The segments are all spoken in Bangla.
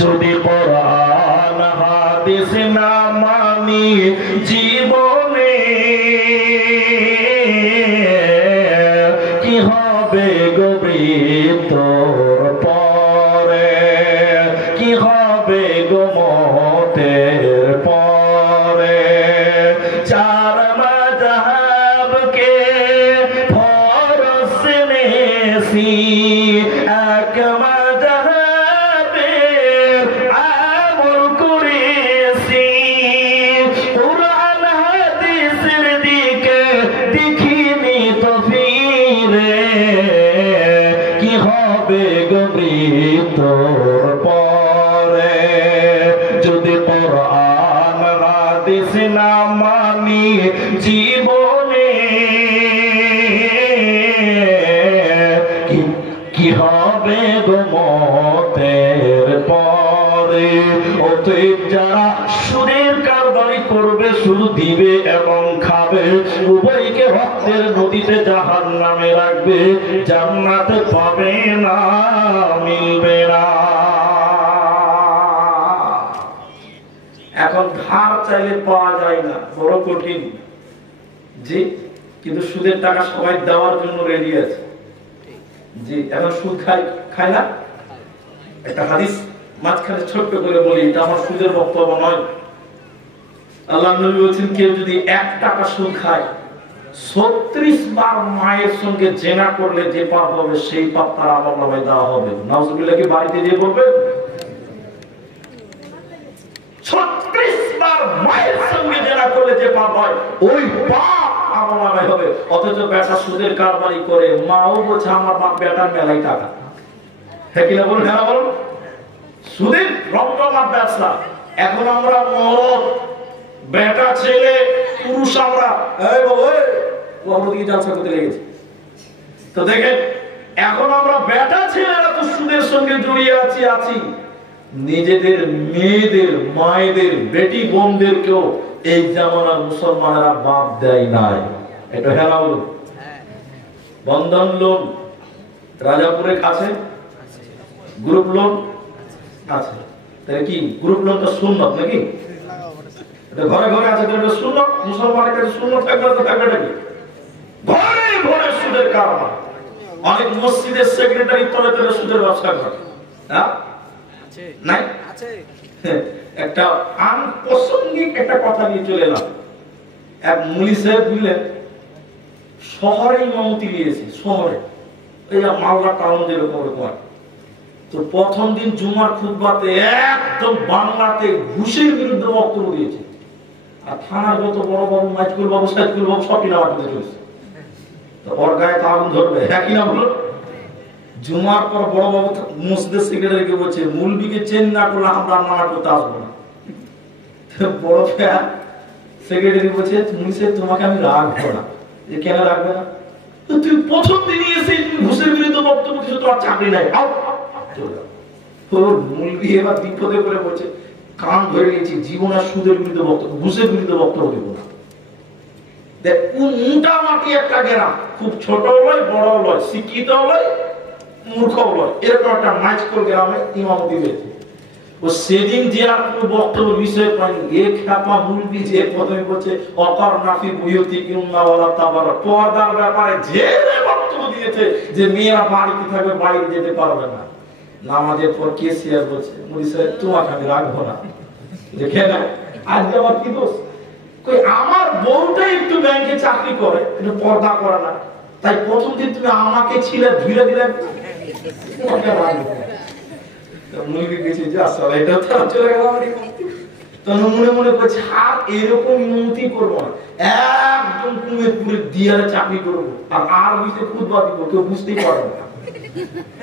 যদি কোরআন হাদিস না মানি জীবনে কি হবে গো মৃত্যুর পরে, কি হবে গো মতের পরে। চার মাযহাবকে ফরজ নেছি, এক মাযহাবের আমল করেছি। কুরআন হাদিসের দিকে দেখিনি তো ফিরে, কি হবে গো মৃত্যুর পরে। যদি কোরআন হাদিস না মানি জীবনে কি হবে গো মতের পরে। অতএব যারা সুদের কারবারি করবে, শুধু দিবে এবং খাবে, উভয়কে রক্তের নদীতে জাহান্নামে রাখবে, জান্নাতে পাবে না, মিলবে না। এখন ধার চাইলে পাওয়া যায় না, বড় কঠিন। জি, কিন্তু সুদের টাকা সবাই দেওয়ার জন্য রেডি আছে। জি, এখন সুদ খায় না। একটা হাদিস মাঝখানে ছোট্ট করে বলি, এটা আমার সুদের বক্তব্য নয়। আল্লাহ নবী বলেছেন, কেউ যদি 1 টাকা সুদ খায়, 36 বার মায়ের সঙ্গে জেনা করলে যে পাপ হবে, সেই পাপ তার আমলনামায় দেওয়া হবে। নাউজুবিল্লাহ। কি বাড়িতে গিয়ে বলবে 36 বার মায়ের সঙ্গে জেনা করলে যে পাপ হয়, ওই পাপ আমলনামায় হবে। অথচ বেটা সুদের কারবারি করে, মাও বলছে আমার বাপ বেটার মেলাই টাকা। হ্যাঁ কিনা বলুন, হ্যাঁ বলুন। সুদের রমরমা ব্যবসা। এখন আমরা মরদ, বেটা ছেলে পুরুষ, আমরা এই বাবা ও আমরা দিকে জালসা করতে লেগেছে। তো দেখেন, এখন আমরা বেটা ছেলেরা তো সুদের সঙ্গে জড়িয়ে আছি। নিজেদের মেয়েদের, মায়েদের, বেটি বোনদেরকেও এই জামানার মুসলমানেরা বাদ দেয় নাই। এটা হেলা বলুন। বন্ধন লোন রাজাপুরের কাছে, গ্রুপ লোন আছে। তাহলে কি গ্রুপ লোনটা সুন্নাত নাকি? এটা ঘরে ঘরে আছে, এটা সুন্নাত। মুসলমানের কাছে সুন্নাত থাকবে তো থাকবে নাকি? ঘরে ঘরে সুদের কারবার। অনেক মসজিদের সেক্রেটারি তলে তলে সুদের ব্যবসা করে। হ্যাঁ নাই আছে। একটা আনপ্রাসঙ্গিক একটা কথা নিয়ে চলে এলাম। এক মুলি সাহেব বুঝলেন, শহরে ইমামতি নিয়েছে, শহরে, এই মালদা টাউন যেরকম ওরকম। তো প্রথম দিন জুমার খুতবাতে একদম বাংলাতে ঘুষের বিরুদ্ধে বক্তব্য দিয়েছে। আর থানার যত বড় বড় মাইজকুল বাবু, সাইজকুল বাবু সব কিনা মাটিতে চলেছে। তো ওর গায়ে তো আগুন ধরবে। হ্যাঁ কিনা বলো। জুমার পর বড় বাবু মসজিদের সেক্রেটারিকে বলছে, মুলবিকে চেন না করলে আমরা নামাজ করতে আসবো না। বড় সেক্রেটারি বলছে, মুলি সাহেব তোমাকে আমি রাখবো না। যে কেন রাখবে না? তুই প্রথম দিনই এসে ঘুষের বিরুদ্ধে বক্তব্য কিছু, তোমার চাকরি নাই। তোর মুলবি এবার বিপদে করে বলছে, কান ধরে গেছি, জীবন আর সুদের বিরুদ্ধে বক্তব্য, ঘুষের বিরুদ্ধে বক্তব্য দেব না। দেখ, মোটামুটি একটা গ্রাম, খুব ছোট লয়, বড় লয়, শিক্ষিত লয়, মূর্খ লয়, এরকম একটা মাইজকুল গ্রামে ইমামতি হয়েছে। ও সেদিন যে আর কোনো বক্তব্য বিষয় পায়নি। এক খাপা মুলবি যে প্রথমে বলছে অকর নাফি বুয়ুতি কিন্নাওয়ালা তাবারা, পর্দার ব্যাপারে যে বক্তব্য দিয়েছে যে মেয়েরা বাড়িতে থাকবে, বাইরে যেতে পারবে না। নামাজের পর কে শেয়ার বলছে, মুলি সাহেব তোমাকে আমি রাখবো না। দেখে না আজকে আমার কি দোষ? কই আমার বউটা একটু ব্যাংকে চাকরি করে, একটু পর্দা করে না, তাই প্রথম দিন তুমি আমাকে ছিলে, ধীরে ধীরে তোমাকে রাখবো। মুলবি গেছে যে আসলে এটা তো চলে গেল আমার ইমামতি। তো মনে মনে করছে, আর এরকম ইমামতি করবো না, একদম কুমেরপুরে দিয়ারে চাকরি করবো, আর আরবিতে খুতবা দিব, কেউ বুঝতেই পারবে না।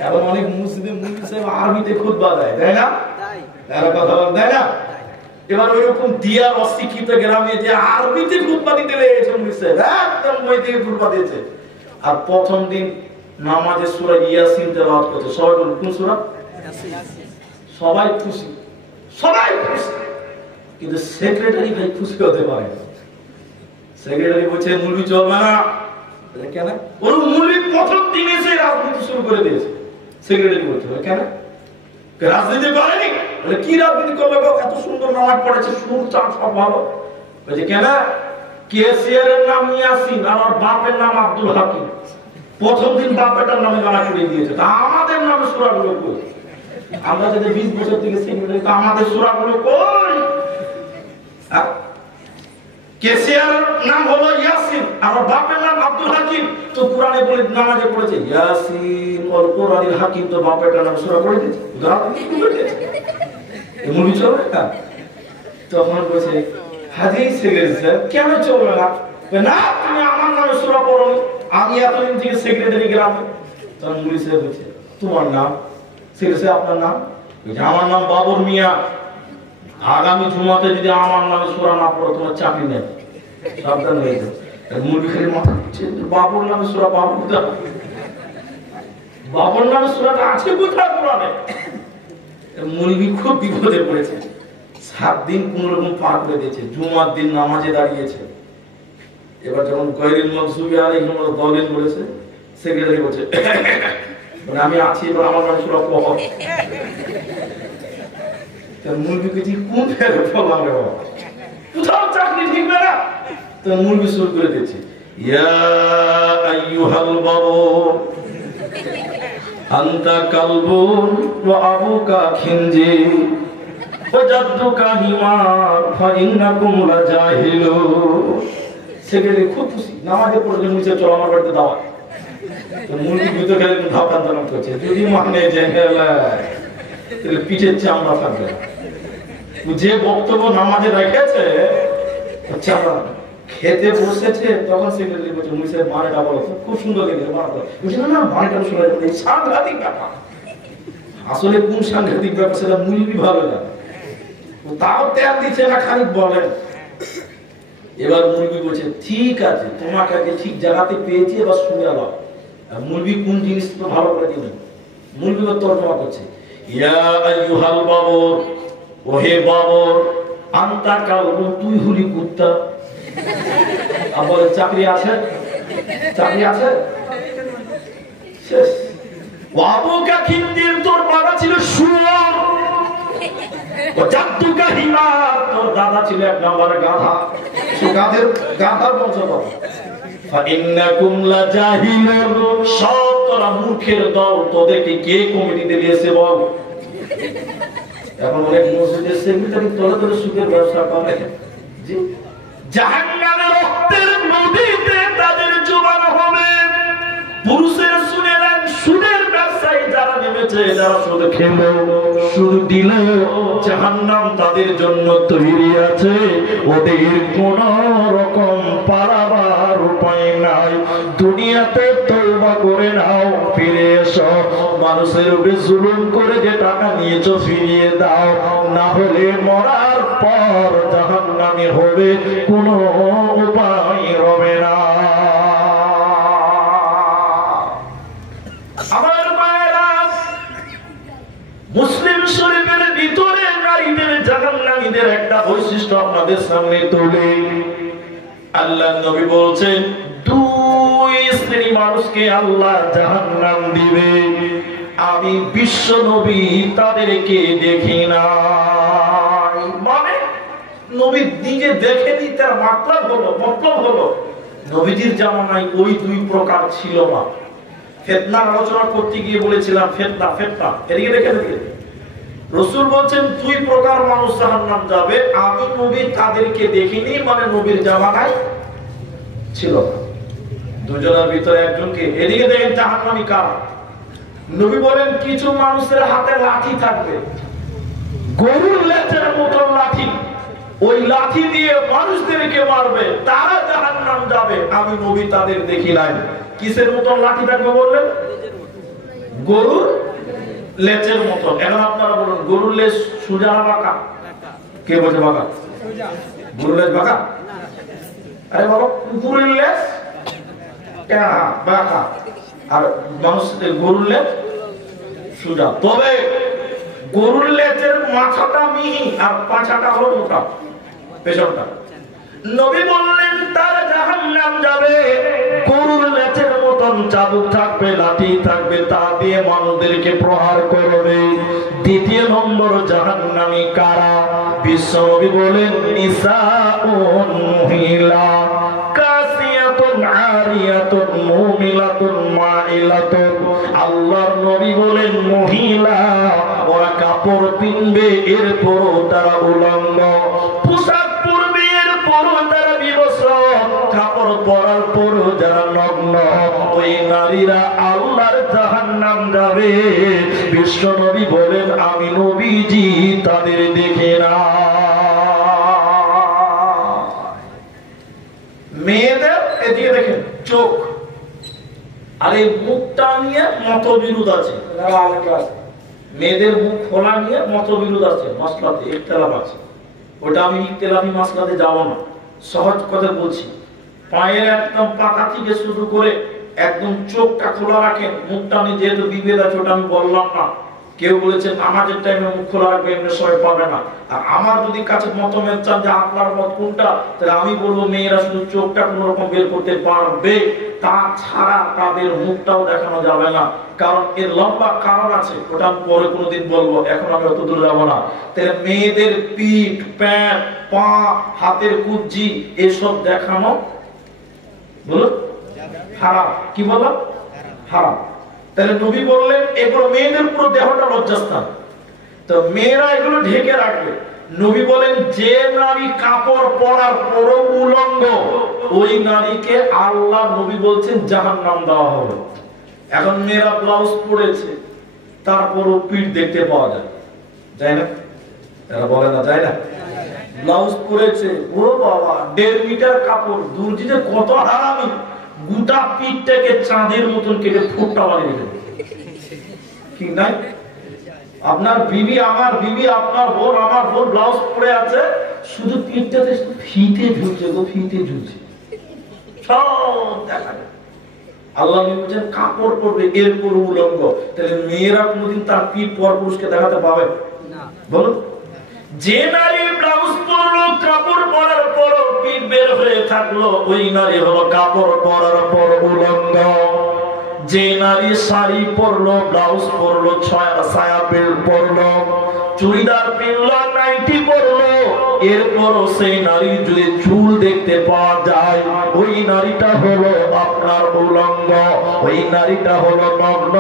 এখন অনেক মসজিদে মুলবি সাহেব আরবিতে খুতবা দেয়, তাই না? কথা বল, তাই না? এবার ওইরকম দিয়ার অশিক্ষিত গ্রামে যে আরবিতে খুতবা দিতে লেগেছে মুলবি সাহেব, একদম বই থেকে খুতবা দিয়েছে। আর প্রথম দিন নামাজের সূরা ইয়াসিন তেলাওয়াত করছে। সবাই বলুন, কোন সূরা? সবাই খুশি, সবাই খুশি, কিন্তু সেক্রেটারি ভাই খুশি হতে পারে। সেক্রেটারি বলছে মুলবি চলবে না। কেন? ওর মুলবি প্রথম দিন এসে রাজনীতি শুরু করে দিয়েছে। সেক্রেটারি বলছে কেন? রাজনীতি করেনি, বলে কি রাজনীতি করলো গো, এত সুন্দর নামাজ পড়েছে, সুর চাল সব ভালো। বলছে কেন, কেসিয়ারের নাম ইয়াসিন আর ওর বাপের নাম আব্দুল হাকিম, প্রথম দিন বাপেরটার নামে গানা করিয়ে দিয়েছে, তা আমাদের নামে সূরাগুলো কই? আমরা যদি 20 বছর থেকে শিখে তো আমাদের সূরাগুলো কই? কেসিয়ারের নাম হলো ইয়াসিন আর ওর বাপের নাম আব্দুল হাকিম, তো কোরআনে বলে নামাজে পড়েছে ইয়াসিন ওর কোরআনিল হাকিম, তো বাপেরটার নাম সূরা পড়ে দিয়েছে, এমন চলবে না। তখন বলছে হাদিস সেক্রেটারি কেন চলবে না? না তুমি আমার নামে সূরা পড়ো, আমি এতদিন থেকে সেক্রেটারি গ্রামে। তখন মুলি সাহেব বলছে তোমার নাম? সেক্রেটারি আপনার নাম? আমার নাম বাবর মিয়া, আগামী জুমাতে যদি আমার নামে সূরা না পড়ো তোমার চাকরি নেই, সাবধান হয়ে যাও। মুরগি খালি মাথা দিচ্ছে, বাবর নামে সূরা পাবো কোথায়? বাবর নামে সূরাটা আছে কোথায় কোরআনে? মুরগি খুব বিপদে পড়েছে, 7 দিন কোন রকম পার করে দিয়েছে, জুমার দিন নামাজে দাঁড়িয়েছে। এবার যখন গায়রুল মাগদুবি আলাইহিম ওয়াদ-দাল্লিন বলেছে, সেক্রেটারি বলছে মানে আমি আছি, এবার আমার নামে সূরা পড়ো। তো মুরগি কিছু কোন ফেরে পড়লাম রে বাবা, কোথাও চাকরি ঠিকবে না। তো মুরগি শুরু করে দিয়েছে ইয়া আইয়ুহাল বাবর আনতা কালবুন ওয়া আবুকা খিনজির ওয়া জাদ্দুকা হিমার ফাইন্নাকুম লাজাহিলুন। সেখানে খুব খুশি, নামাজে পড়লে নিচে চলো আমার বাড়িতে দাওয়াত। তো মুরগি ভিতরে গেলে ধাপা দাম করছে, যদি মানে যে তাহলে পিঠের চামড়া থাকবে না। যে বক্তব্য নামাজে রেখেছে খেতে বসেছে, তখন সেক্রেটারি বলছে মুই সাহেব মানেটা বলো, খুব সুন্দর লেগেছে মানা বলো। বলছে না মানেটা শোনা যাবে, সাংঘাতিক ব্যাপার। আসলে কোন সাংঘাতিক ব্যাপার সেটা মুরগি ভালো জানে, তাও তেল দিচ্ছে না খানিক বলেন। এবার মুরগি বলছে ঠিক আছে তোমাকে আগে ঠিক জায়গাতে পেয়েছি, এবার শুনে নাও। মুরগি কোন জিনিস তো ভালো করে দিবেন। মুরগি তর্জমা করছে ইয়া আইয়ুহাল বাবর, ওহে বাবর, আনতা কালবুন, তুই হুলি কুত্তা। আবার চাকরি আছে, চাকরি আছে শেষ। ওয়াবুকা খিনজির, তোর বাবা ছিল শুয়োর। ও জাদ্দুকা হিমার, তোর দাদা ছিল এক নম্বরে গাধা। সে গাধার বংশধর। ফাইন্নাকুম লাজাহিলুন, সব তোরা মূর্খের দল, তোদেরকে কে কমিটিতে দিয়েছে বল? এখন অনেক মসজিদের সেক্রেটারি তলে তলে সুদের ব্যবসা করে। জি, জাহান্নামের রক্তের নদীতে তাদের ডুবানো হবে। পুরুষের শুনে নেন, সুদের ব্যবসায়ী যারা নেমেছে, যারা সুদ খেলো, সুদ দিল, জাহান্নাম তাদের জন্য তৈরি আছে। ওদের কোন রকম পারাবার উপায় নাই। দুনিয়াতে তওবা করে নাও, ফিরে এসো, মানুষের উপরে জুলুম করে যে টাকা নিয়েছো ফিরিয়ে দাও, না হলে মরার পর জাহান্নামে হবে, কোনো উপায় হবে না। আমার মায়েরা, মুসলিম শরীফের ভিতরে নারীদের জাহান্নামীদের একটা বৈশিষ্ট্য আপনাদের সামনে তুলে আল্লাহ নবী বলছেন, 2 শ্রেণী মানুষকে আল্লাহ জাহান্নাম দিবে, আমি বিশ্ব নবী তাদেরকে দেখি না। মানে নবী নিজে দেখেনি, তার মতলব হলো নবীজির জামানায় ওই 2 প্রকার ছিল না। ফিতনার আলোচনা করতে গিয়ে বলেছিলাম ফিতনা এদিকে দেখে রাসূল বলছেন 2 প্রকার মানুষ জাহান্নাম যাবে, আমি নবী তাদেরকে দেখিনি, মানে নবীর জামানায় ছিল না। দুজনের ভিতরে একজনকে, এদিকে দেখেন জাহান্নামী কারা। নবী বলেন কিছু মানুষের হাতে লাঠি থাকবে, গরুর লেজের মতো লাঠি, ওই লাঠি দিয়ে মানুষদেরকে মারবে, তারা জাহান্নাম যাবে, আমি নবী তাদের দেখি নাই। কিসের মতো লাঠি থাকবে বললেন? গরুর লেজের মতো। এখন আপনারা বলুন গরুর লেজ সোজা না বাঁকা? কে বলছে বাঁকা? গরুর লেজ বাঁকা? আরে বাবা, কুকুরের লেজ বাঁকা আর মানুষের গরুর লেজ সোজা। তবে গরুর লেজের মাথাটা মিহি আর পাছাটা হলো মোটা, পেছনটা। নবী বললেন তার জাহান্নাম যাবে, গরুর লেজের মতো মতন চাবুক থাকবে, লাঠি থাকবে, তা দিয়ে মানুষদেরকে প্রহার করবে। দ্বিতীয় নম্বর জাহান্নামী কারা? বিশ্বনবী বলেন নিসাউন, মহিলা, কাসিয়াতুন আরিয়াতুন মুমিলাতুন মাইলাতুন। আল্লাহর নবী বলেন মহিলা, ওরা কাপড় পিনবে, এরপরও তারা উলঙ্গ, পোশাক পরবে, এরপরও তারা বিবস্ত্র, কাপড় পরার পরও যারা নগ্ন, ওই নারীরা আল্লাহর জাহান্নাম যাবে। বিশ্বনবী বলেন আমি নবীজি তাদের দেখে না। মেয়েদের এদিকে দেখেন চোখ, আর এই মুখটা নিয়ে মতবিরোধ আছে। মেয়েদের মুখ খোলা নিয়ে মতবিরোধ আছে, মাসলাতে ইখতিলাফ আছে। ওটা আমি ইখতিলাফি মাসলাতে যাব না, সহজ কথা বলছি। পায়ের একদম পাতা থেকে শুরু করে একদম চোখটা খোলা রাখেন, মুখটা আমি যেহেতু বিভেদ আছে ওটা আমি বললাম না। কেউ বলেছে নামাজের টাইমে মুখ খোলা রাখবে, এমনি সবাই পাবে না। আর আমার যদি কাছে মতভেদ চান যে আপনার মত কোনটা, তাহলে আমি বলবো মেয়েরা শুধু চোখটা কোন রকম বের করতে পারবে, তাছাড়া তাদের মুখটাও দেখানো যাবে না। কারণ এর লম্বা কারণ আছে, ওটা আমি পরে কোনোদিন বলবো, এখন আমি অত দূর যাবো না। তাহলে মেয়েদের পিঠ, প্যান্ট, পা, হাতের কুবজি এসব দেখানো বলো হারাম। কি বলো? হারাম। তাহলে নবী বললেন এগুলো মেয়েদের পুরো দেহটা লজ্জাস্থান, তো মেয়েরা এগুলো ঢেকে রাখবে। নবী বলেন যে নারী কাপড় পরার পরও উলঙ্গ, ওই নারীকে আল্লাহ নবী বলছেন জাহান্নাম দেওয়া হবে। এখন মেয়েরা ব্লাউজ পরেছে, তারপরও পিঠ দেখতে পাওয়া যায় না? এরা বলে না যায় না? ব্লাউজ পরেছে, ও বাবা 1.5 মিটার কাপড়, দর্জিতে কত হারামি, গোটা পিঠটাকে চাঁদের মতন কেটে ফুটটা বানিয়ে দেবে। ঠিক নাই? আপনার বিবি, আমার বিবি, আপনার বোন, আমার বোন ব্লাউজ পরে আছে, শুধু পিঠটাতে ফিতে ঝুলছে, গো ফিতে ঝুলছে, সব দেখা যায়। আল্লাহ বলছেন কাপড় পরবে, এরপর উলঙ্গ। তাহলে মেয়েরা কোনদিন তার পিঠ পরপুরুষকে দেখাতে পাবে না? বলুন। যে নারী ব্লাউজ পরলো, কাপড় পরার পর পিঠ বের হয়ে থাকলো, ওই নারী হলো কাপড় পরার পর উলঙ্গ। যে নারী শাড়ি পরলো, ব্লাউজ পরলো, ছায়া বেল্ট পরলো, চুড়িদার পিনলো, নাইটি পরলো, এরপরও সেই নারী যদি চুল দেখতে পাওয়া যায়, ওই নারীটা হলো আপনার উলঙ্গ, ওই নারীটা হলো নগ্ন।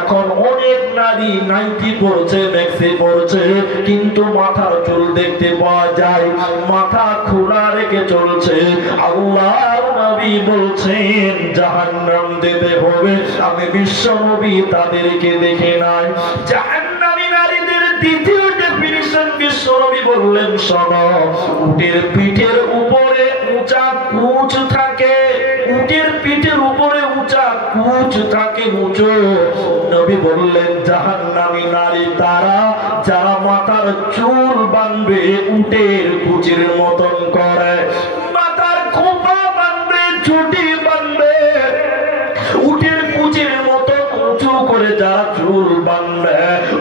এখন অনেক নারী নাইটি পরছে, ম্যাক্সি পরছে, কিন্তু মাথার চুল দেখতে পাওয়া যায়, মাথা খোলা রেখে চলছে। আল্লাহর নবী বলছেন জাহান্নাম যেতে হবে। আমি বিশ্ব নবী তাদেরকে দেখে নাই। জাহান্নামী নারীদের দ্বিতীয় ডেফিনিশন বিশ্ব নবী বললেন শোনো, উটের পিঠের উপরে উঁচা কুচ থাকে, উটের পিঠের উপরে উঁচা কুচ থাকে, উঁচু। নবী বললেন জাহান্নামী নারী তারা যারা মাথার চুল বাঁধবে উটের কুচের মতন করে, মাথার খোপা বাঁধবে, ছুটি বাঁধবে, উটের কুচের মতন উঁচু করে যারা চুল বাঁধবে,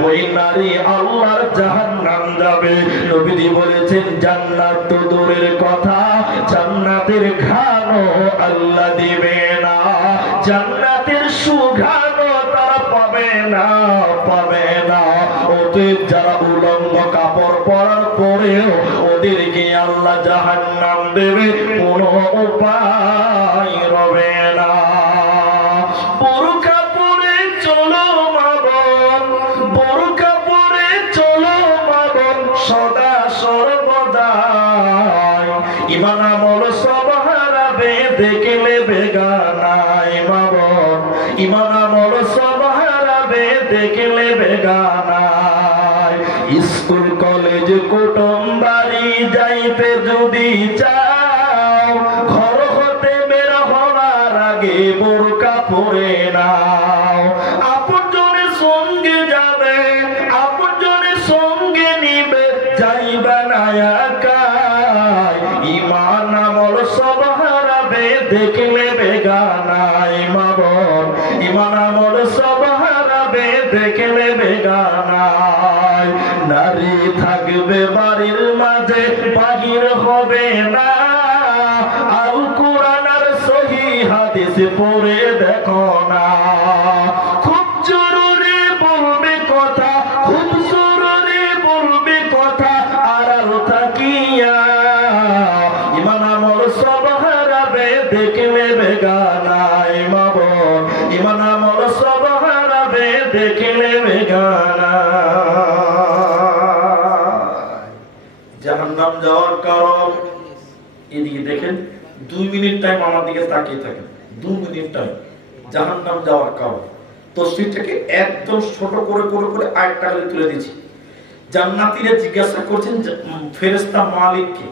ওই নারী আল্লাহর জাহান্নাম যাবে। নবীজি বলেছেন জান্নাত তো দূরের কথা, জান্নাতের ঘ্রাণও আল্লাহ দিবে না, জান্নাতের সুঘ্রাণও তারা পাবে না, পাবে না। ওদের যারা উলঙ্গ কাপড় পরার পরেও ওদেরকে আল্লাহ জাহান্নাম দেবে, কোনো উপায় রবে না। বোরকা পরে চলো মা বোন, বোরকা পরে চলো মা বোন, সদা সর্বদাই ঈমান আমল সব হারাবে, দেখলে বেগানাই মা বোন, ঈমান আমল সব হারাবে, দেখলে বেগানাই। স্কুল কলেজ কুটুম বাড়ি যাইতে যদি চাও, ঘর হতে বের হওয়ার আগে বোরকা পরে নাও। আপনজনের সঙ্গে যাবে, আপনজনের সঙ্গে নিবে, যাইবা না একাই, ঈমান আমল সব হারাবে, দেখলে বেগানাই মা বোন, ঈমান আমল সব হারাবে, দেখলে বেগানাই। নারী থাকবে বাড়ির মাঝে, বাহির হবে না, আল কোরআন আর সহিহ হাদিস পড়ে দেখো না, খুব জরুরি বলবে কথা, খুব জরুরি বলবে কথা, আড়াল থাকিয়া ইমান আমল সব হারাবে দেখলে বেগানা। ইমান আমল সব হারাবে দেখলে বেগানা। জাহান্নাম যাওয়ার কারণ, এদিকে দেখেন 2 মিনিট টাইম আমার দিকে তাকিয়ে থাকেন, 2 মিনিট টাইম। জাহান্নাম যাওয়ার কারণ তফসিরটাকে একদম ছোট করে করে করে আরেকটা করে তুলে দিচ্ছি। জান্নাতীরা জিজ্ঞাসা করছেন ফেরেশতা মালিককে,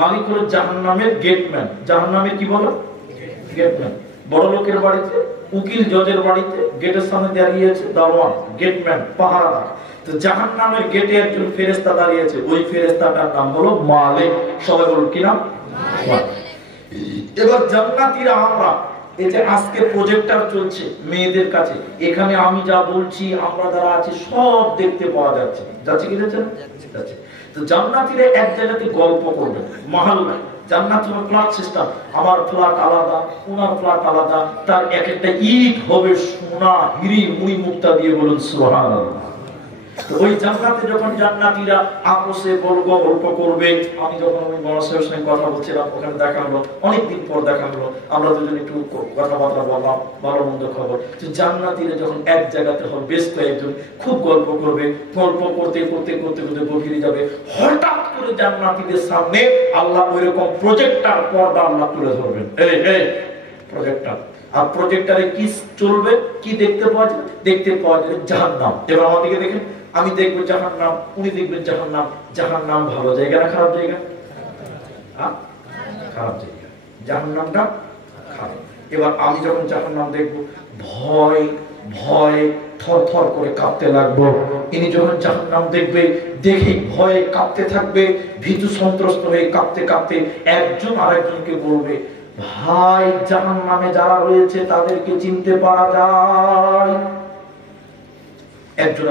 মালিক হলো জাহান্নামের গেটম্যান। জাহান্নামের কি বলো? গেটম্যান। বড় লোকের বাড়িতে, উকিল জজের বাড়িতে গেটের সামনে দাঁড়িয়ে আছে দারোয়ান, গেটম্যান, পাহারাদার। তো জাহান্নামের গেটে একজন ফেরেশতা দাঁড়িয়ে আছে, ওই ফেরেশতাটার নাম হলো মালিক। সবাই বলুন কি নাম? এবার জান্নাতীরা আমরা, এই যে আজকে প্রজেক্টর চলছে মেয়েদের কাছে, এখানে আমি যা বলছি আমরা যারা আছি সব দেখতে পাওয়া যাচ্ছে। যাচ্ছে কি যাচ্ছে? যাচ্ছে। তো জান্নাতীরা এক জায়গাতে গল্প করবে, মহল্লায়। জান্নাত হলো ফ্ল্যাট সিস্টেম, আমার ফ্ল্যাট আলাদা, ওনার ফ্ল্যাট আলাদা, তার এক একটা ইট হবে সোনা, হিরি, মুড়ি মুক্তা দিয়ে, বলুন সুবহানাল্লাহ। ওই জান্নাতে যখন জান্নাতীরা আপসে গল্প করবে, আমি যখন ওই মানুষের সঙ্গে কথা বলছিলাম, ওখানে দেখা হলো, অনেকদিন পর দেখা হলো, আমরা দুজন একটু কথাবার্তা বললাম, ভালো মন্দ খবর। তো জান্নাতীরা যখন এক জায়গাতে হবে, বেশ কয়েকজন খুব গল্প করবে, গল্প করতে করতে করতে করতে গভীরে যাবে, হঠাৎ করে জান্নাতীদের সামনে আল্লাহ ওইরকম প্রজেক্টর পর্দা আল্লাহ তুলে ধরবেন। এই প্রজেক্টর, আর প্রজেক্টরে কি চলবে, কি দেখতে পাওয়া যাবে? দেখতে পাওয়া যাবে জাহান্নাম। এবার আমাদেরকে দেখেন, আমি দেখবো জাহান্নাম, উনি দেখবেন জাহান্নাম। জাহান্নাম ভালো জায়গা না খারাপ জায়গা? খারাপ জায়গা, জাহান্নামটা খারাপ। এবার আমি যখন জাহান্নাম দেখবো, ভয় ভয় থর থর করে কাঁপতে লাগবো। ইনি যখন জাহান্নাম দেখবে, দেখে ভয়ে কাঁপতে থাকবে, ভীতু সন্ত্রস্ত হয়ে কাঁপতে কাঁপতে একজন আরেকজনকে বলবে, ভাই জাহান্নামে যারা রয়েছে তাদেরকে চিনতে পারা যায়। একজন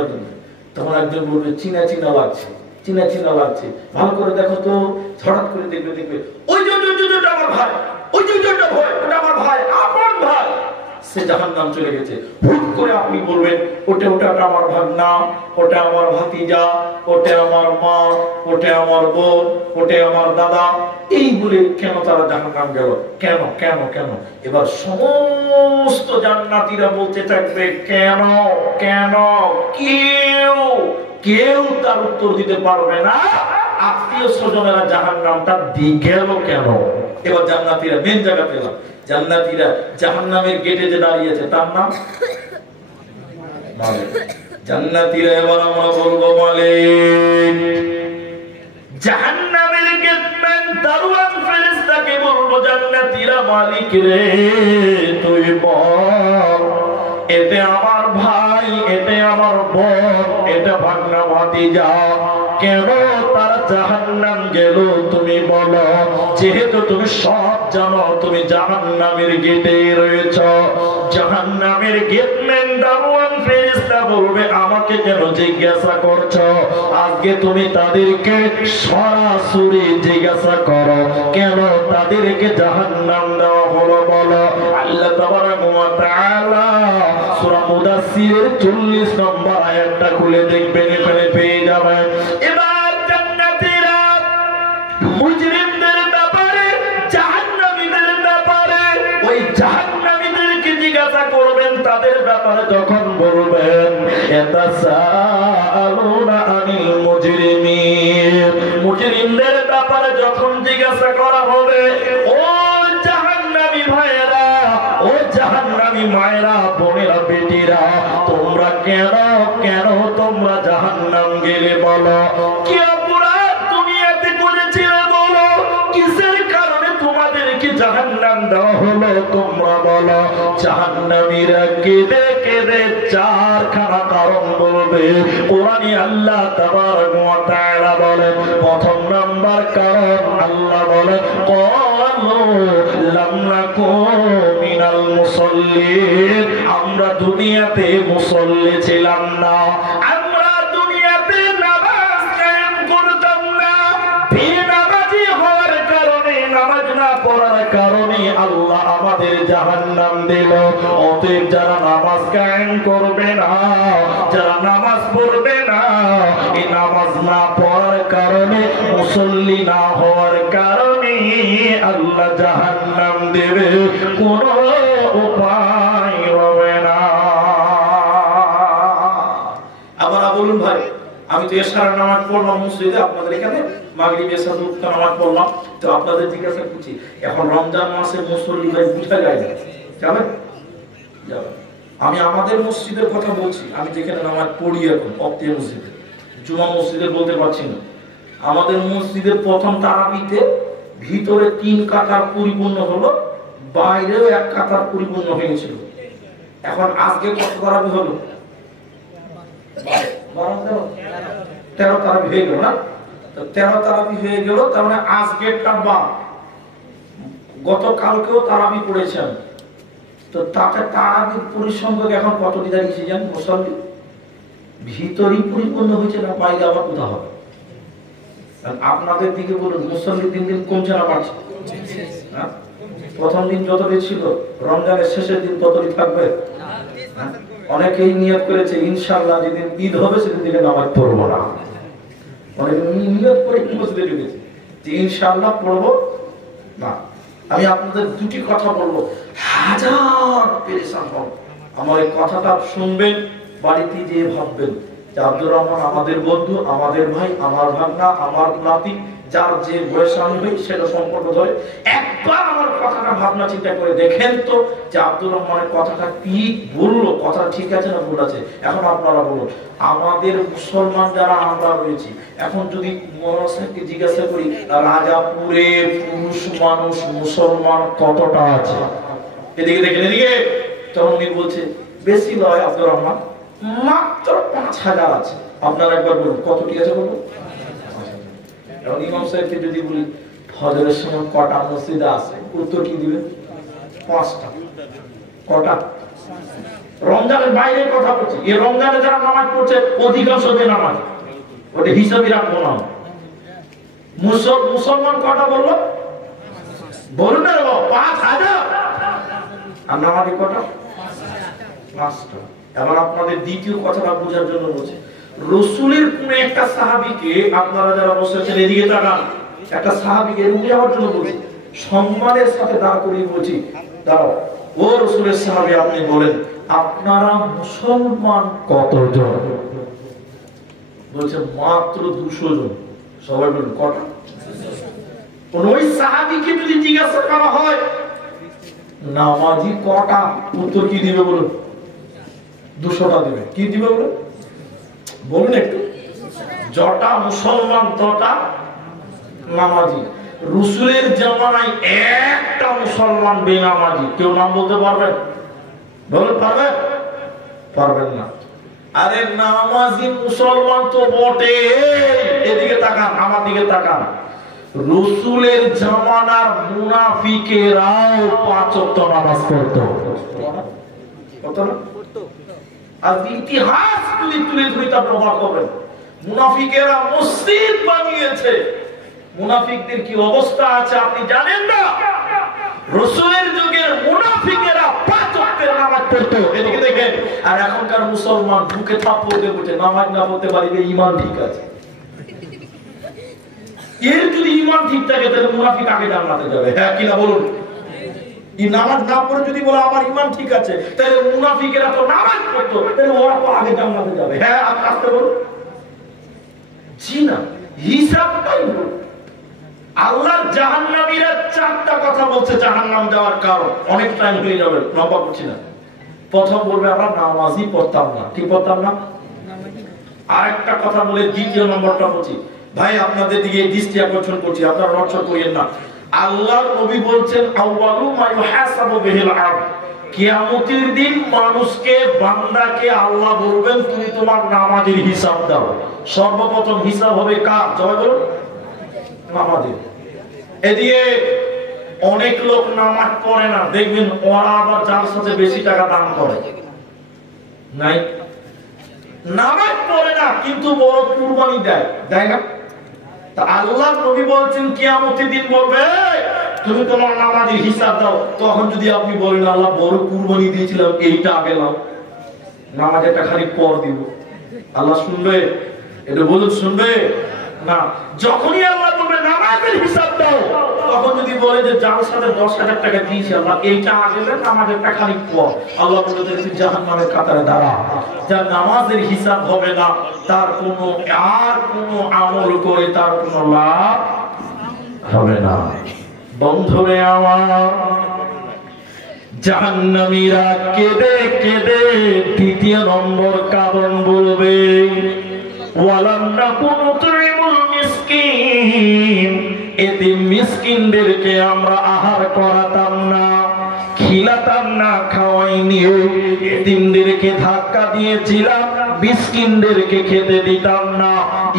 তখন একজন বলবে, চিনা চিনা লাগছে, চিনা চিনা লাগছে, ভালো করে দেখো তো। হঠাৎ করে দেখবে ওই যে আমার ভাই, ওই যে ভয়, ওটা আমার ভাই, আপন ভাই, সে জাহান্নাম চলে গেছে। হুট করে আপনি বলবেন, ওটা আমার ভাগনা, ওটা আমার ভাতিজা, ওটা আমার মা, ওটা আমার বোন, ওটা আমার দাদা, এই বলে কেন তারা জাহান্নাম গেল? কেন কেন কেন? এবার সমস্ত জান্নাতীরা বলতে থাকবে, কেন কেন? কেউ তার উত্তর দিতে পারবে না। আত্মীয় স্বজনেরা জাহান্নামটা গেল কেন? এবার জান্নাতীরা মেন জায়গা পেলাম। জান্নাতীরা জাহান্নামের গেটে যে দাঁড়িয়েছে তার নাম মালিক। জান্নাতীরা এবার আমরা বলবো মালিক। জাহান্নামের গেটম্যান দারোয়ান ফেরেশতাকে বলবো, জান্নাতীরা মালিক রে তুই বল, এতে আমার ভাই, এতে আমার বোন, এটা ভাগনা ভাতিজা, কেন তারা জাহান্নাম গেল তুমি বলো। যেহেতু তুমি সব জানো, তুমি জাহান্নামের গেটে রয়েছ। জাহান্নামের গেটম্যান দারোয়ান ফেরেশতা বলবে, আমাকে কেন জিজ্ঞাসা করছো? আজকে তুমি তাদেরকে সরাসরি জিজ্ঞাসা করো, কেন তাদেরকে জাহান্নাম দেওয়া হলো বলো। আল্লাহ তাবারাক ওয়া তাআলা সূরা মুদাসসিরের 40 নম্বর আয়াতটা খুলে দেখবেন, এখানে পেয়ে যাবেন। এবার জান্নাতীরা মুজরিমদের ব্যাপারে, জাহান্নামীদের ব্যাপারে, ওই জাহান্নামীদেরকে জিজ্ঞাসা করবেন, তাদের ব্যাপারে যখন বলবেন, ইয়াতাসাআলুনা আনিল মুজরিমিন, মুজরিমদের ব্যাপারে যখন জিজ্ঞাসা করা হবে, ও জাহান্নামী ভাইয়েরা, ও জাহান্নামী মায়েরা, বোনেরা, বেটিরা, তোমরা কেন কেন তোমরা জাহান্নাম গেলে বলো? কি অপরাধ দুনিয়াতে করেছিলে বলো? কিসের কারণে তোমাদেরকে জাহান্নাম দেওয়া হলো তোমরা বলো। জাহান্নামীরা কেঁদে কেঁদে 4খানা কারণ বলবে। কোরআনে আল্লাহ তাবারক ওয়া তাআলা বলেন, প্রথম নাম্বার কারণ আল্লাহ বলেন, ক্বালু লাম নাকু মিনাল মুসাল্লিন, আমরা দুনিয়াতে মুসল্লি ছিলাম না, আমরা দুনিয়াতে নামাজ কায়েম করতাম না। বেনামাজি হওয়ার কারণে, নামাজ না পড়ার কারণে আল্লাহ আমার জাহান্নাম দিল। অতএব যারা নামাজ কায়েম করবে না, যারা নামাজ পড়বে না, এই নামাজ না পড়ার কারণে, মুসল্লি না হওয়ার কারণে আল্লাহ জাহান্নাম দেবে, কোনো উপায় হবে না। আবার বলুন ভাই, আমি তো এশার নামাজ পড়লাম মসজিদে, আপনাদের এখানে মাগরিব এশা দুটো নামাজ পড়লাম, তো আপনাদের জিজ্ঞাসা করছি, এখন রমজান মাসে মুসল্লি ভাই বুঝা যায় না, যাবে? যাবে। আমি আমাদের মসজিদের কথা বলছি, আমি যেখানে নামাজ পড়ি এখন, অক্তিয়া মসজিদে, জুমা মসজিদে বলতে পারছি না। আমাদের মসজিদের প্রথম তারাবিতে ভিতরে 3 কাতার পরিপূর্ণ হলো, বাইরেও 1 কাতার পরিপূর্ণ হয়েছিল। এখন আজকে কত তারাবি হলো? 13 তারাবি হয়ে গেল না? তো 13 তারাবি হয়ে গেল, তার মানে আজকেরটা বাদ, গতকালকেও তারাবি পড়েছেন। তো তাতে তারাবির পরিসংখ্যক এখন কতটি দাঁড়িয়েছে জানেন? মুসল্লি ভিতরই পরিপূর্ণ হয়েছে না বাইরে আবার কোথাও হবে? আপনাদের দিকে বলুন, মুসল্লি দিন দিন কমছে না বাড়ছে? প্রথম দিন যতটি ছিল, রমজানের শেষের দিন ততটি থাকবে? অনেকেই নিয়ত করেছে ইনশাআল্লাহ যেদিন ঈদ হবে সেদিন থেকে নামাজ পড়বো না। অনেকে নিয়ত করে মসজিদে ঢুকেছে যে ইনশাআল্লাহ পড়বো না। আমি আপনাদের দুটি কথা বলবো, হাজার পেরেশান হন, আমার এই কথাটা শুনবেন, বাড়িতে যেয়ে ভাববেন যে আব্দুর রহমান আমাদের বন্ধু, আমাদের ভাই, আমার ভাগনা, আমার নাতি, যার যে বয়স আমি হই সেটা সম্পর্ক ধরে একবার আমার কথাটা ভাবনা চিন্তা করে দেখেন তো, যে আব্দুর রহমানের কথাটা কি বললো, কথা ঠিক আছে না ভুল আছে। এখন আপনারা বলুন, আমাদের মুসলমান যারা আমরা রয়েছি, এখন যদি মহাসাকে জিজ্ঞাসা করি রাজাপুরে পুরুষ মানুষ মুসলমান কতটা আছে, এদিকে দেখেন, এদিকে, তখন উনি বলছে বেশি নয় আব্দুর রহমান, মাত্র 5000 আছে। আপনারা একবার বলুন কতটি আছে বলুন। এখন ইমাম সাহেবকে যদি বলি ফজরের সময় কটা মসজিদে আছে, উত্তর কি দিবেন? 5টা। কটা? রমজানের বাইরে কথা বলছি, এই রমজানে যারা নামাজ পড়ছে অধিকাংশ দিয়ে নামাজ, ওটা হিসাবই রাখবো না। মুসলমান কটা বললো বলুন না, 5000। আর নামাজি কটা? 5টা। এবার আপনাদের দ্বিতীয় কথাটা বোঝার জন্য বলছি, রাসূলের কোন একটা সাহাবীকে, আপনারা যারা বসেছেন এদিকে তাকান, একটা সাহাবীকে রুকে যাওয়ার জন্য বলছি, সম্মানের সাথে দাঁড় করিয়ে বলছি, দাঁড়াও, ও রাসূলের সাহাবী আপনি বলেন আপনারা মুসলমান কতজন? বলছে মাত্র 200 জন। সবাই বলুন কটা? ওই সাহাবীকে যদি জিজ্ঞাসা করা হয় নামাজি কটা, উত্তর কি দিবে বলুন? 200টা দিবে। কি দিবে বলুন? বলুন একটু। যটা মুসলমান তটা নামাজি। রাসূলের জামানায় একটা মুসলমান বেনামাজি কেউ নাম বলতে পারবেন? বলতে পারবেন? পারবেন না। আরে নামাজি মুসলমান তো বটে, এদিকে তাকান, আমার দিকে তাকান, রাসূলের জামানার মুনাফিকেরাও 5 ওয়াক্ত নামাজ পড়তো। কত না? আর ইতিহাস তুলে তুলে ধরে আপনি অবাক হবেন, মুনাফিকেরা মসজিদ বানিয়েছে, মুনাফিকদের কি অবস্থা আছে আপনি জানেন না? রাসূলের যুগের মুনাফিকেরা 5 ওয়াক্তের নামাজ পড়তো, এদিকে দেখেন। আর এখনকার মুসলমান বুকে থাপ্পড় দিয়ে বলছে নামাজ না পড়তে পারলে ঈমান ঠিক আছে। এর যদি ঈমান ঠিক থাকে তাহলে মুনাফিক আগে জান্নাতে যাবে। হ্যাঁ কিনা বলুন? এই নামাজ না পড়ে যদি বলে আমার ঈমান ঠিক আছে, তাহলে মুনাফিকেরা তো নামাজ পড়তো, তাহলে ওরা তো আগে জান্নাতে যাবে। হ্যাঁ আপনি আসতে বলুন। জি না, হিসাবটাই বলুন। আল্লাহর জাহান্নামীরা 4টা কথা বলছে জাহান্নাম যাওয়ার কারণ, অনেক টাইম হয়ে যাবে, লম্বা করছি না। প্রথম বলবে আমরা নামাজই পড়তাম না। কি পড়তাম না? আরেকটা কথা বলে দ্বিতীয় নম্বরটা বলছি, ভাই আপনাদের দিকে দৃষ্টি আকর্ষণ করছি, আপনারা নড়চড় করিয়েন না। আল্লাহর নবী বলছেন আউয়ালু মা ইউহাসাবু বিহিল আবদ, কিয়ামতের দিন মানুষকে, বান্দাকে আল্লাহ বলবেন তুমি তোমার নামাজের হিসাব দাও। সর্বপ্রথম হিসাব হবে কার? জবাব বলুন, নামাজের। এদিকে অনেক লোক নামাজ পড়ে না, দেখবেন ওরা আবার যার সাথে বেশি টাকা দান করে নাই, নামাজ পড়ে না কিন্তু বড় কুরবানি দেয়, দেয় না? তা আল্লাহ নবী বলছেন কিয়ামতের দিন বলবে তুমি তোমার নামাজের হিসাব দাও। তখন যদি আপনি বলেন আল্লাহ বড় কুরবানি দিয়েছিলাম, এইটা আগে নাও, নামাজেরটা খালি পর দিব, আল্লাহ শুনবে? এটা বলুন, শুনবে না? যখনই আল্লাহ বলবে নামাজের হিসাব দাও, তখন যদি বলে যে যার সাথে 10,000 টাকা দিয়েছি আল্লাহ, এইটা আগে দেন, নামাজেরটা খালি পর, আল্লাহ বলে তুই জাহান্নামের কাতারে দাঁড়া। যার নামাজের হিসাব হবে না, তার কোনো আমল করে তার কোনো লাভ হবে না। বন্ধুরে আমার, জাহান্নামীরা কেঁদে কেঁদে দ্বিতীয় নম্বর কারণ বলবে, ওয়ালাম নাকুনু তুইমুল মিসকিন, এতিম মিসকিনদেরকে আমরা আহার করাতাম না, খিলাতাম না, খাওয়াইনি। এতিমদেরকে ধাক্কা দিয়েছিলাম, মিসকিনদেরকে খেতে দিতাম না।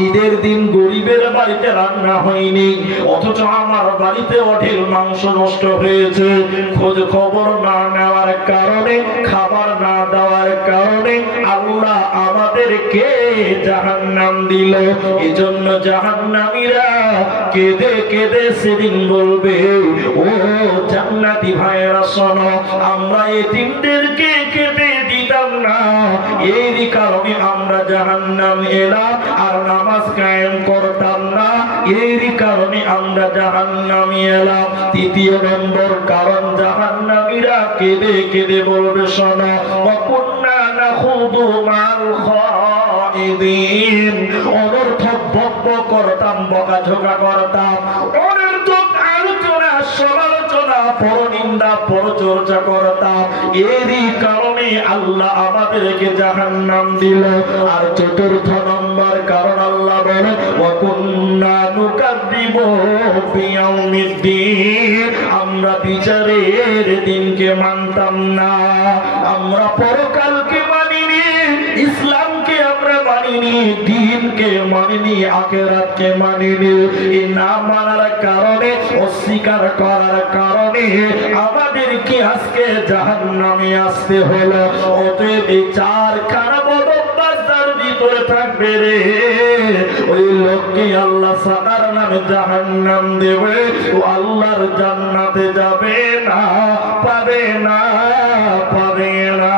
ঈদের দিন গরিবের বাড়িতে রান্না হয়নি, অথচ আমার বাড়িতে অঢেল মাংস নষ্ট হয়েছে। খোঁজ খবর না নেওয়ার কারণে, খাবার না দেওয়ার কারণে আল্লাহ আমাদেরকে জাহান্নাম দিল। এজন্য জাহান্নামীরা কেঁদে কেঁদে সেদিন বলবে, ও জান্নাতি ভাইরা শোনো, আমরা এতিমদেরকে খেতে দিতাম না, এর কারণে আমরা জাহান্নাম এলাম। আর নামাজ কায়েম করতাম না, এর কারণে আমরা জাহান্নামে এলাম। তৃতীয় নম্বর কারণ, জাহান্নামীরা কেঁদে কেঁদে বলবে, শোনো, ওয়াকুন্না নাখুদু মাল খাইদিন, অনর্থক বক্তব্য করতাম, বকাঝকা করতাম, অনর্থক আলোচনা সমালোচনা, পরনিন্দা পরচর্চা করতাম। এরই কারণে আল্লাহ আমাদেরকে জাহান্নাম দিল। আর চতুর্থ নম্বর কারণ আল্লাহ বলে, ওয়াকুন্না নুকাযযিবু বিয়াউমিদ্দিন, আমরা বিচারের দিনকে মানতাম না, আমরা পরকালকে মানিনি, ইসলামকে আমরা মানিনি, দ্বীনকে মানিনি, আখিরাতকে মানিনি। এই না মানার কারণে, অস্বীকার করার কারণে আমাদেরকে আজকে জাহান্নামে আসতে হলো। অতএব এই চারখানা বদঅভ্যাস যার ভিতরে থাকবে রে, ওই লোককে আল্লাহ সাকার নামে জাহান্নাম দেবে, ও আল্লাহর জান্নাতে যাবে না, পাবে না, পাবে না।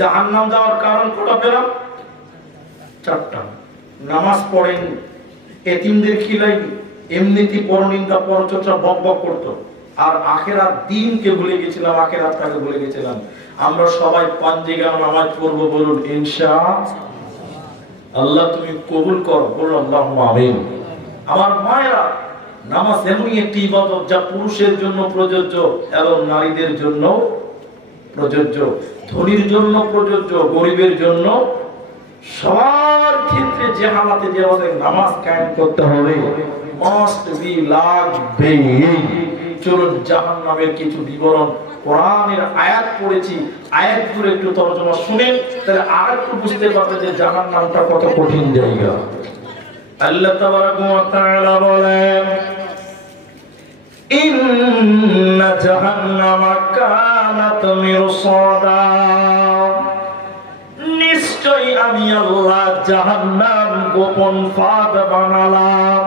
জাহান্নাম যাওয়ার কারণ কটা পেলাম? 4টা। নামাজ পড়েন, এতিমদের খিলাইনি, এমনিতে পরনিন্দা পরচর্চা বক বক করতো, আর আখেরাত দিনকে ভুলে গেছিলাম, আখেরাতটাকে ভুলে গেছিলাম। আমরা সবাই পাঞ্জিগার নামাজ পড়বো, বলুন ইনশাআল্লাহ। তুমি কবুল করো, বলুন আল্লাহুম্মা আমিন। আমার মায়েরা, নামাজ এমনই একটি ইবাদত যা পুরুষের জন্য প্রযোজ্য এবং নারীদের জন্য প্রযোজ্য, ধনীর জন্য প্রযোজ্য, গরিবের জন্য, সবার ক্ষেত্রে যে হালাতে যে আমাদের নামাজ কায়েম করতে হবে, মাস্ট বি, লাগবে। চলুন জাহান্নামের কিছু বিবরণ, কোরআনের আয়াত পড়েছি, আয়াতগুলো একটু তর্জমা শুনেন, তাহলে আর একটু বুঝতে পারবে যে জাহান্নামটা কত কঠিন জায়গা। আল্লাহ তাবারাকা ওয়া তাআলা বলেন, ইন্না জাহান্নামা কানাত মিরসাদা, নিশ্চয়ই আমি আল্লাহ জাহান্নাম গোপন ফাঁদ বানালাম।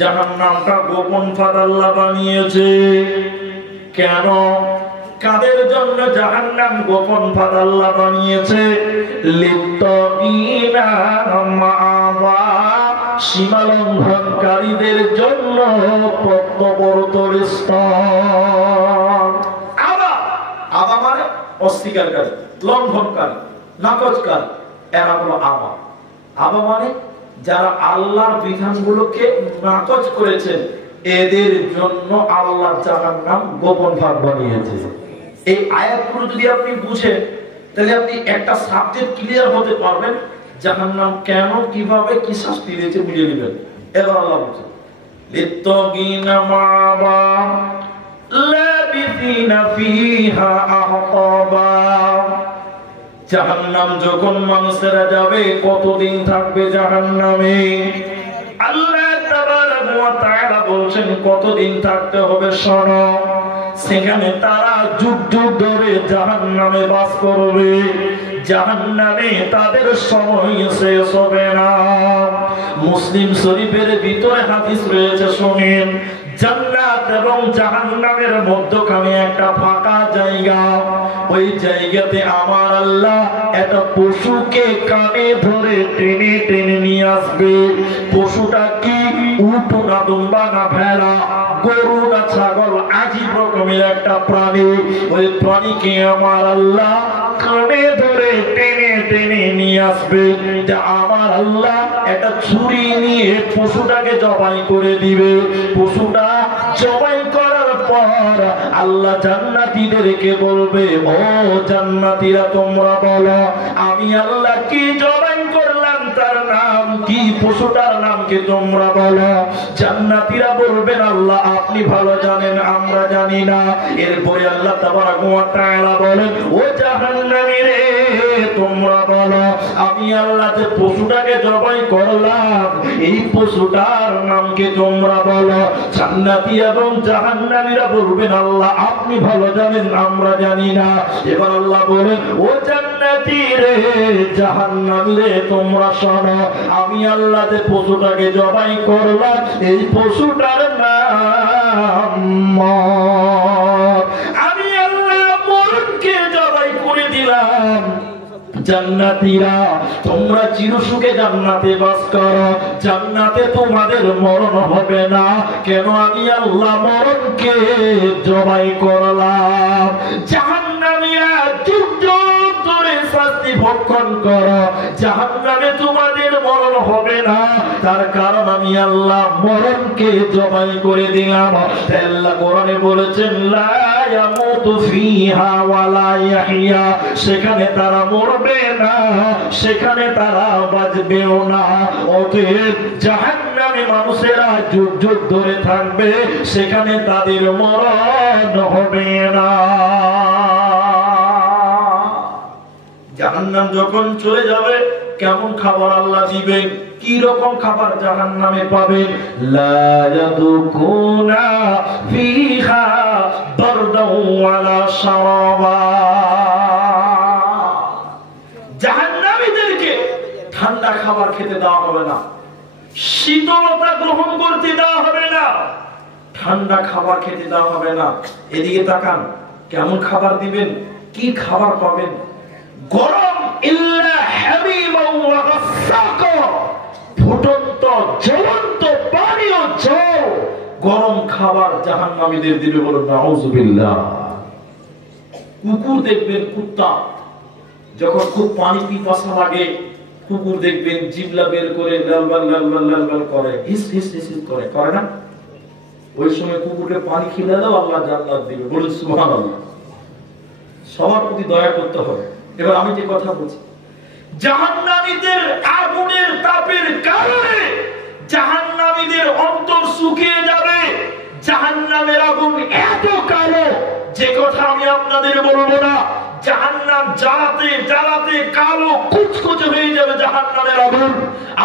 জাহান্নামটা গোপন ফাঁদ আল্লাহ বানিয়েছে। কেন, কাদের জন্য জাহান্নাম গোপন ফাঁদ আল্লাহ বানিয়েছে? লিত্তাগিনা মাআবা, সীমা লঙ্ঘনকারীদের জন্য প্রত্যবর্তর স্তর। আবা মানে অস্বীকারী, লঙ্ঘনকারী, নাকচকারী, এরা হলো আবা। আবা মানে যারা আল্লাহর বিধানগুলোকে নাকচ করেছেন, এদের জন্য আল্লাহ জাহান্নাম গোপন ফাঁদ বানিয়েছে। এই আয়াতগুলো যদি আপনি বুঝেন, তাহলে আপনি একটা সাবজেক্ট ক্লিয়ার হতে পারবেন, জাহান্নাম কেন, কিভাবে, কি শাস্তি দিয়েছে বুঝে নেবেন। এবার আল্লাহ বলছেন, লিত্তাগিনা মাআবা লাবিথিনা ফিহা আহকাবা, জাহান্নাম যখন মানুষেরা যাবে, কতদিন থাকবে জাহান্নামে? আল্লাহ তাবারাকা ওয়া তাআলা বলছেন কতদিন থাকতে হবে, শোনো। সেখানে তারা যুগ যুগ ধরে জাহান্নামে বাস করবে। জাহান্নামে তাদের সময় শেষ হবে না। মুসলিম শরীফের ভিতরে হাদিস রয়েছে, শুনেন। জান্নাত এবং জাহান্নামের মধ্যখানে একটা ফাঁকা জায়গা, ওই জায়গাতে আমার আল্লাহ একটা পশুকে কানে ধরে টেনে টেনে নিয়ে আসবে। পশুটা কি? উট না দুম্বা না ভেড়া, গরু না ছাগল, আজীব রকমের একটা প্রাণী। ওই প্রাণীকে আমার আল্লাহ কানে ধরে টেনে টেনে নিয়ে আসবে। যে আমার আল্লাহ একটা ছুরি নিয়ে পশুটাকে জবাই করে দিবে। পশুটা জবাই করার পর আল্লাহ জান্নাতীদেরকে বলবে, ও জান্নাতীরা তোমরা বলো আমি আল্লাহ কি জবাই করলাম, তার নাম কি, পশুটার নাম কি তোমরা বলো। জান্নাতীরা বলবেন, আল্লাহ আপনি ভালো জানেন, আমরা জানি না। এরপরে আল্লাহ তাবারাক ওয়া তাআলা বলেন, ও জাহান্নামীরে তোমরা বলো আমি আল্লাহ যে পশুটাকে জবাই করলাম এই পশুটার নাম কি তোমরা বলো। জান্নাতী এবং জাহান্নামীরা বলবেন, আল্লাহ আপনি ভালো জানেন, আমরা জানি না। এবার আল্লাহ বলেন, ও জান্নাতী রে জাহান্নামী রে তোমরা শোনো আমি আল্লাহ যে পশুটাকে জবাই করলাম এই পশুটার নাম মর। আমি আল্লাহ মরণকে জবাই করে দিলাম। জান্নাতীরা তোমরা চিরসুখে জান্নাতে বাস করো, জান্নাতে তোমাদের মরণ হবে না। কেন? আমি আল্লাহ মরণকে জবাই করলাম। জাহান্নামীরা যুগ যুগ ধরে শাস্তি ভক্ষণ করো, জাহান্নামে তোমাদের মরণ হবে না, তার কারণ আমি আল্লাহ মরণকে জবাই করে দিলাম। আল্লাহ কোরআনে বলেছেন, লা ইয়ামুতু ফিহা ওয়া লা ইয়াহইয়া, সেখানে তারা মরবে না, সেখানে তারা বাঁচবেও না। অতএব জাহান্নামে মানুষেরা যুগ যুগ ধরে থাকবে, সেখানে তাদের মরণ হবে না। জাহান্নাম যখন চলে যাবে কেমন খাবার আল্লাহ দিবেন, কি রকম খাবার জাহান্নামে পাবেন? লা ইয়াদুকুনা ফিহা বারদাও ওয়ালা শারাবা। জাহান্নামীদেরকে ঠান্ডা খাবার খেতে দেওয়া হবে না, শীতলতা গ্রহণ করতে দেওয়া হবে না, ঠান্ডা খাবার খেতে দেওয়া হবে না। এদিকে তাকান, কেমন খাবার দিবেন, কি খাবার পাবেন? গরম ইল্লা হামিমান ওয়া গাসসাকা, ফুটন্ত জ্বলন্ত পানি ও জল, গরম খাবার জাহান্নামীদের দিবে। বলুন নাউযুবিল্লাহ। কুকুর দেখবেন, কুত্তা যখন খুব পানি পিপাসা লাগে, কুকুর দেখবেন জিভলা বের করে লালবাল লালবাল লালবাল করে, হিস হিস হিস করে, করে না? ওই সময় কুকুরকে পানি খেলে দাও, আল্লাহ জান্নাত দিবে। বলুন সুবহানাল্লাহ। সবার প্রতি দয়া করতে হবে। এবার আমি যে কথা বলছি, জাহান্নামীদের আগুনের তাপের কারণে জাহান্নামীদের অন্তর শুকিয়ে যাবে। জাহান্নামের আগুন এত কালো, যে কথা আমি আপনাদের বলবো না। জাহান্নাম জ্বালাতে জ্বালাতে কালো কুচকুচে হয়ে যাবে জাহান্নামের আগুন।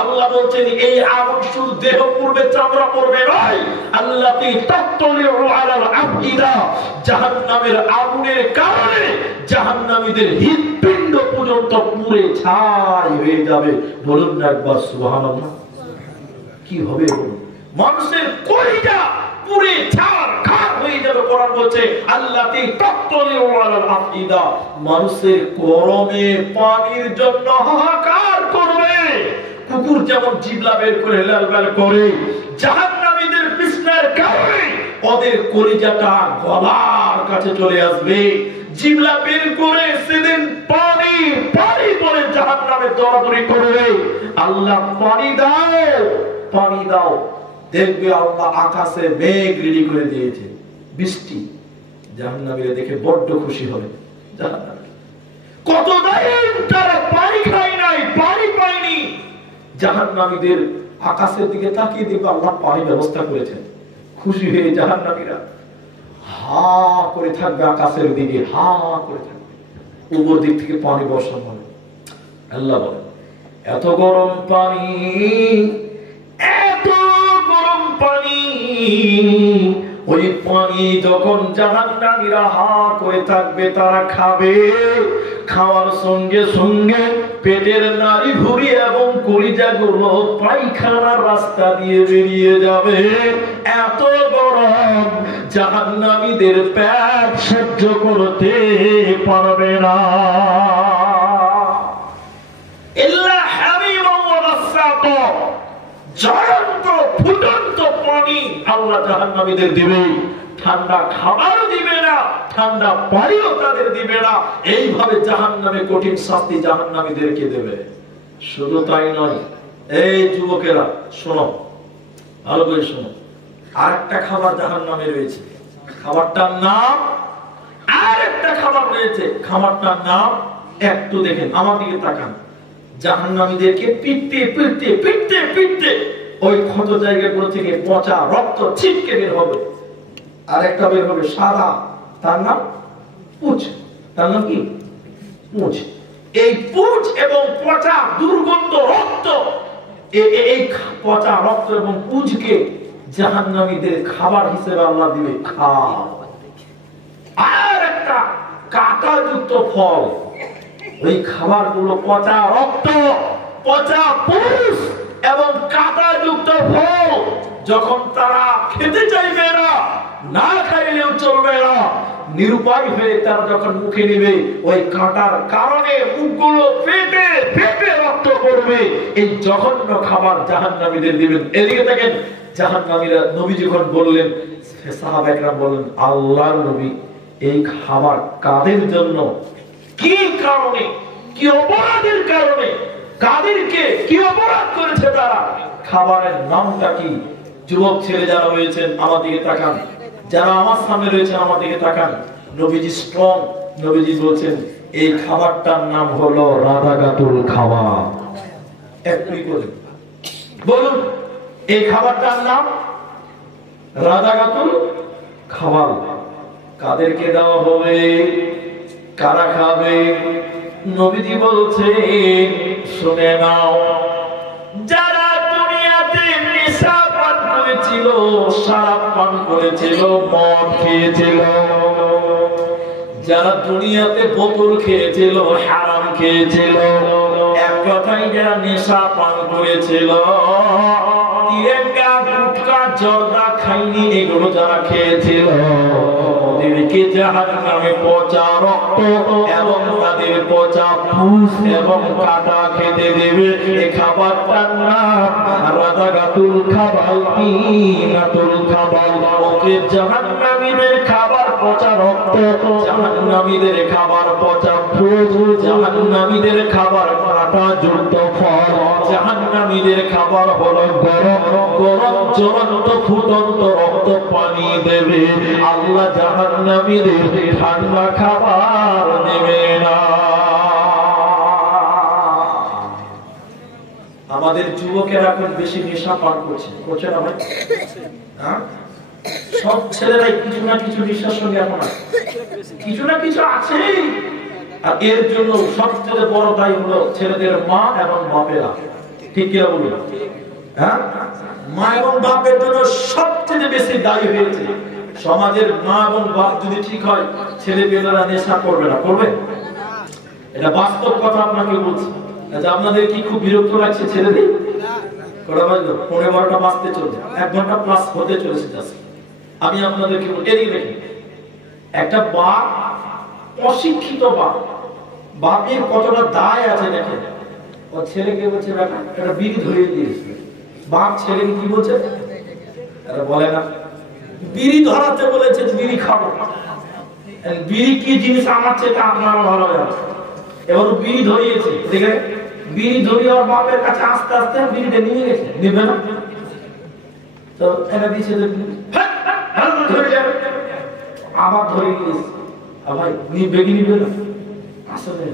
আল্লাহ বলছেন এই আগুন শুধু দেহ পুড়বে, চামড়া পুড়বে নয়, আল্লাতী তাত্তালিউ আলাল আফইদা, জাহান্নামের আগুনের কারণে জাহান্নামীদের হৃৎপিণ্ড পর্যন্ত পুড়ে ছাই হয়ে যাবে। বলুন না একবার সুবহানাল্লাহ। কি হবে? মানুষের কলিজা পুড়ে ছারখার হয়ে যাবে। কোরআন বলছে আল্লাতী তাত্তালিউ আলাল আফইদা, মানুষের গরমে পানির জন্য হাহাকার করবে। কুকুর যেমন জিভলা বের করে লালবাল করে, জাহান্নামীদের বিষ্ণার কারণে ওদের কলিজাটা গলার কাছে চলে আসবে। জিভলা বের করে সেদিন পানি পানি বলে জাহান্নামে দৌড়াদৌড়ি করবে। আল্লাহ পানি দাও, পানি দাও। দেখবে আল্লাহ আকাশে মেঘ রেডি করে দিয়েছে, বৃষ্টি। জাহান্নামীরা দেখে বড্ড খুশি হবে। কতদিন তারা পানি খায় নাই, পানি পায়নি। জাহান্নামীদের আকাশের দিকে তাকিয়ে দেখবে আল্লাহ পানি ব্যবস্থা করেছেন। খুশি হয়ে জাহান্নামীরা হা করে থাকবে, আকাশের দিকে হা করে থাকবে। উপর দিক থেকে পানি বর্ষণ হবে। আল্লাহ বলেন এত গরম পানি, এত গরম পানি। ওই পানি যখন জাহান্নামীরা হা করে থাকবে তারা খাবে, খাওয়ার সঙ্গে সঙ্গে পেটের নাড়ি ভুঁড়ি এবং কলিজাগুলো পায়খানার রাস্তা দিয়ে বেরিয়ে যাবে। এত গরম জাহান্নামীদের পেট সহ্য করতে পারবে না। জ্বলন্ত ফুটন্ত পানি আল্লাহ জাহান্নামীদের দিবে, ঠান্ডা খাবার দিবে না, ঠান্ডা পানিও তাদের দিবে না। এইভাবে জাহান্নামে কঠিন শাস্তি জাহান্নামীদেরকে দেবে। শুধু তাই নয়, এই যুবকেরা শোনো, ভালো করে শোনো, আরেকটা খাবার জাহান্নামে রয়েছে। খাবারটার নাম, আরেকটা খাবার রয়েছে, খাবারটার নাম একটু দেখেন, আমার দিকে তাকান। জাহান্নামীদেরকে পিটতে পিটতে পিটতে পিটতে ওই ক্ষত জায়গাগুলো থেকে পচা রক্ত ছিটকে বের হবে, আর একটা বের হবে সাদা, তার নাম পুঁজ। তার নাম কি? পুঁজ। এই পুঁজ এবং পচা দুর্গন্ধ রক্ত, এই পচা রক্ত এবং পুঁজকে জাহান্নামীদের খাবার হিসেবে আল্লাহ দিবে, খাও। আর একটা কাঁটাযুক্ত ফল, ওই খাবারগুলো পচা রক্ত, পচা পুঁজ এবং কাঁটাযুক্ত ফল যখন তারা খেতে চাইবে না, না খাইলেও চলবে না, নিরুপায় হয়ে তারা যখন মুখে নেবে, ওই কাঁটার কারণে মুখগুলো ফেটে ফেটে রক্ত পড়বে। এই জঘন্য খাবার জাহান্নামীদের দিবেন। এদিকে দেখেন, জাহান্নামীরা নবী যখন বললেন, সাহাবায়ে বললেন, আল্লাহর নবী, এই খাবার কাদের জন্য, কি কারণে, কি অপরাধের কারণে, কাদেরকে কি অপরাধ করেছে তারা, খাবারের নামটা কি? যুবক ছেলে যারা রয়েছেন আমার দিকে তাকান, যারা আমার সামনে রয়েছেন আমার দিকে তাকান। নবীজি স্ট্রং, নবীজি বলছেন এই খাবারটার নাম হলো রাদাগাতুল খাবার। একটুই বলুন, বলুন এই খাবারটার নাম রাদাগাতুল খাবার। কাদেরকে দেওয়া হবে, কারা খাবে? নবীজি বলছে শুনে নাও, যারা দুনিয়াতে নেশা পান করেছিল, শরাব পান করেছিল, মদ খেয়েছিল, যারা দুনিয়াতে বোতল খেয়েছিল, হারাম খেয়েছিল, এক কথায় যারা নেশা পান করেছিল, তিরেঙ্গা, গুটকা, জর্দা খাইনি, এগুলো যারা খেয়েছিল, ওদেরকে জাহান্নামে পচা রক্ত এবং তাদের পচা পুঁজ এবং কাঁটা খেতে দেবে। এই খাবারটার নাম রাদাগাতুল খাবার, তিনাতুল খাবার। ওকে জাহান্নামীদের খাবার পচা রক্ত, জাহান্নামীদের খাবার পচা পুঁজ, জাহান্নামীদের খাবার কাঁটা যুক্ত ফল, জাহান্নামীদের খাবার হলো গরম গরম জ্বলন্ত ফুটন্ত রক্ত পানি দেবে। আল্লাহ জাহান্নামীদের ঠান্ডা খাবার দেবে না। আমাদের যুবকেরা এখন বেশি নেশা পান করছে, করছে না ভাই? সব ছেলেরাই কিছু না কিছু নেশার সঙ্গে এখন কিছু না কিছু আছে। আর এর জন্য সবচেয়ে বড় দায়ী হলো ছেলেদের মা এবং বাপেরা। ঠিক কিনা বলুন? হ্যাঁ, মা এবং বাপের জন্য সবচেয়ে বেশি দায়ী হয়েছে। সমাজের মা এবং বাপ যদি ঠিক হয়, ছেলে মেয়েরা নেশা করবে না, করবে? এটা বাস্তব কথা আপনাকে বলছি। আপনাদের কি খুব বিরক্ত লাগছে ছেলেদের? কটা বাজলো? 11:30 বাজতে চলছে, 1 ঘন্টা প্লাস হতে চলেছে। আমি আপনাদেরকে এদিকে একটা বাপ, অশিক্ষিত বাপ, বাপের কতটা দায় আছে দেখেন। ও ছেলেকে বলছে একটা বিড়ি ধরিয়ে দিয়েছে। বাপ ছেলেকে কি বলছে? বলে না, বিড়ি ধরাতে বলেছে, বিড়ি খাবো। বিড়ি কি জিনিস আমার চেয়ে আপনারা ভালো জানেন। এবার বিড়ি ধরিয়েছে, দেখে বিড়ি ধরিয়ে ওর বাপের কাছে আস্তে আস্তে বিড়িটা নিয়ে গেছে, নিবে না তো এটা দিয়েছে, আবার ধরে গিয়েছে। ভাই বেগি নিবে না আসলে।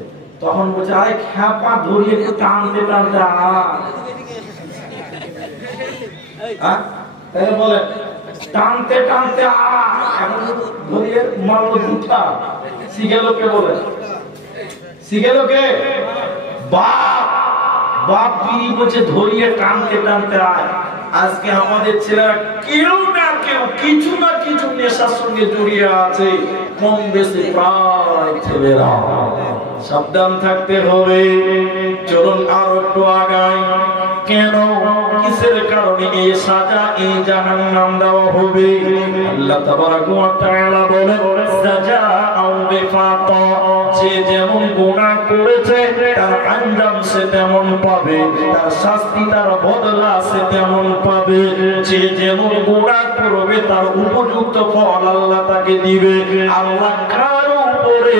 তখন বলছে, আরে খ্যাপা ধরিয়ে একটু টানতে টানতে বলে টানতে টানতে ধরিয়ে মারলো দুটা। শিখেলোকে বলে, শিখেলোকে বাপ, বাপ বিড়ি বলছে ধরিয়ে টানতে টানতে আয়। আজকে আমাদের ছেলেরা কেউ না কেউ কিছু না কিছু নেশার সঙ্গে জড়িয়ে আছে, কম বেশি প্রায় ছেলেরা। সাবধান থাকতে হবে। চলুন আর একটু আগাই। কেন, কিসের কারণে এই সাজা, এই জাহান্নাম দেওয়া হবে? আল্লাহ তাবারক ওয়া তাআলা বলেন, সাজাআউ বিফাকা, যে যেমন গুনাহ করেছে তার আঞ্জাম সে তেমন পাবে, তার শাস্তি, তার বদলা সে তেমন পাবে। যে যেমন গুনাহ করবে তার উপযুক্ত ফল আল্লাহ তাকে দিবে। আল্লাহ কারো উপরে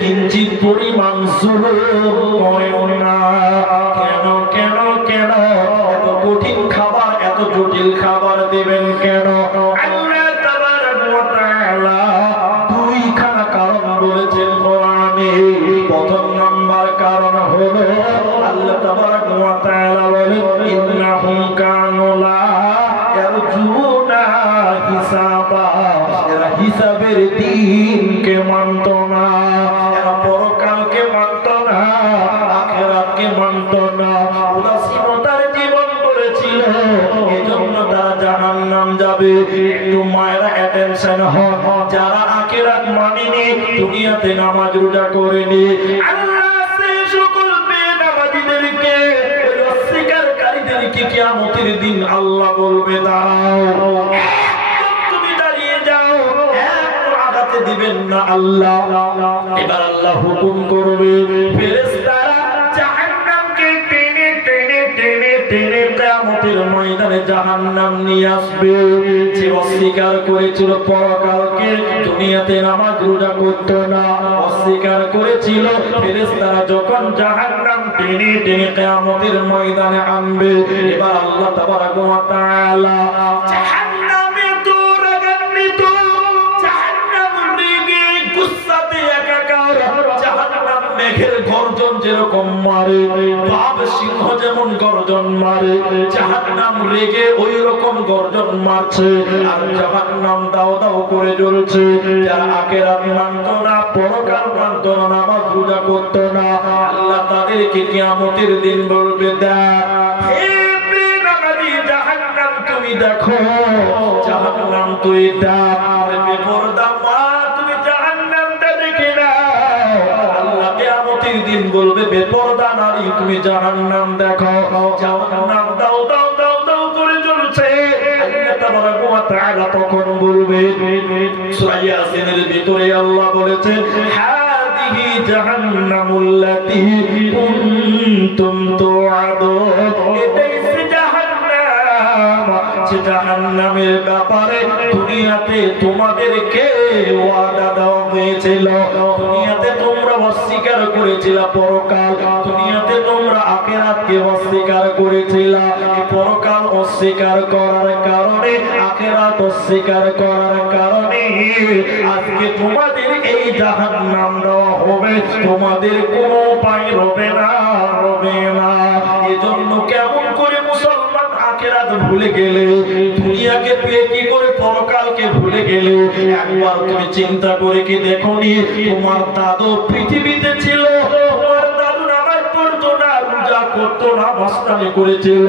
কিঞ্চিত পরিমাণ জুলুম করে না। কেন কেন কেন এত কঠিন খাবার, এত জটিল খাবার দিবেন কেন? আল্লাহ তাবারক ওয়া তাআলা দুইখানা কারণ বলেছেন কোরআনে। প্রথম নাম্বার কারণ হলো আল্লাহ তাবারক ওয়া তাআলা বলেন, ইন্নাহুম কানু লা ইয়ারজুনা হিসাবা, এরা হিসাবের দিনকে মানত না, এরা পরকালকে মানত না, আখিরাতকে মানত না, উদাসীনতার জীবন করেছিল, এজন্য তারা জাহান্নাম যাবে। একটু মায়েরা অ্যাটেনশন হন, যারা আখিরাত মানেনি, দুনিয়াতে নামাজ রোজা করেনি, আল্লাহ সেই সকল বেনামাজীদেরকে, অস্বীকারীদেরকে কিয়ামতের দিন আল্লাহ বলবে, দাঁড়াও, তুমি দাঁড়িয়ে যাও, একটু আগাতে দিবেন না আল্লাহ। এবার আল্লাহ হুকুম করবে, ফেরেশতারা জাহান্নামকে টেনে টেনে টেনে টেনে কিয়ামতের ময়দানে জাহান্নাম নিয়ে আসবে। যে অস্বীকার করেছিল পরকালকে, দুনিয়াতে নামাজ রোজা করত না, অস্বীকার করেছিল, ফেরেশতারা যখন জাহান্নাম টেনে টেনে কিয়ামতের ময়দানে আনবে, এবার আল্লাহ তাবারক ওয়া তাআলা জাহান্নামে দুরাগান্বিত, জাহান্নাম রেগে গুসাতে একাকার, জাহান্নাম মেঘের গর্জন যেরকম মারে, বাঘ সিংহ যেমন গর্জন মারে, জাহান্নাম রেগে ওই রকম গর্জন মারছে। আর জাহান্নাম দাও দাও করে জ্বলছে। যারা আখিরাত মানত না, পরকাল মানত না, নামাজ রোজা করত না, আল্লাহ তাদেরকে কিয়ামতের দিন বলবে, দেখ হে বেনামাজি জাহান্নাম, তুমি দেখো, জাহান্নাম তুই দেখ, বেপরদা মা তুমি জাহান্নামটা দেখে নাও। আল্লাহ কিয়ামতের দিন বলবে, বেপরদা নারী তুমি জাহান্নাম দেখো, জাহান্নাম দাও দাও দাও দাও করে জ্বলছে। আল্লাহ তাবারক ওয়া তাআলা তখন বলবে, সূরা ইয়াসিনের ভিতরে আল্লাহ বলেছেন, হাদিহি জাহান্নামুল্লাতী কুনতুম তুআদুন, এটাই সে জাহান্নাম, যে জাহান্নামের ব্যাপারে দুনিয়াতে তোমাদেরকে ওয়াদা দেওয়া হয়েছিল। দুনিয়াতে তোমরা অস্বীকার করেছিলা পরকাল, দুনিয়াতে তোমরা আখিরাতকে অস্বীকার করেছিলা। এই পরকাল অস্বীকার করার কারণে, আখিরাত অস্বীকার করার কারণে আজকে তোমাদের এই জাহান্নাম দেওয়া হবে, তোমাদের কোনো উপায় রবে না, রবে না। এজন্য কেমন করে মুসলমান আখিরাত ভুলে গেলে, দুনিয়াকে পেয়ে কি করে পরকালকে ভুলে গেলে? একবার তুমি চিন্তা করে কি দেখোনি, তোমার দাদু পৃথিবীতে ছিল, তোমার দাদু নামাজ পড়তো না, রোজা করতো না, মস্তানি করেছিল,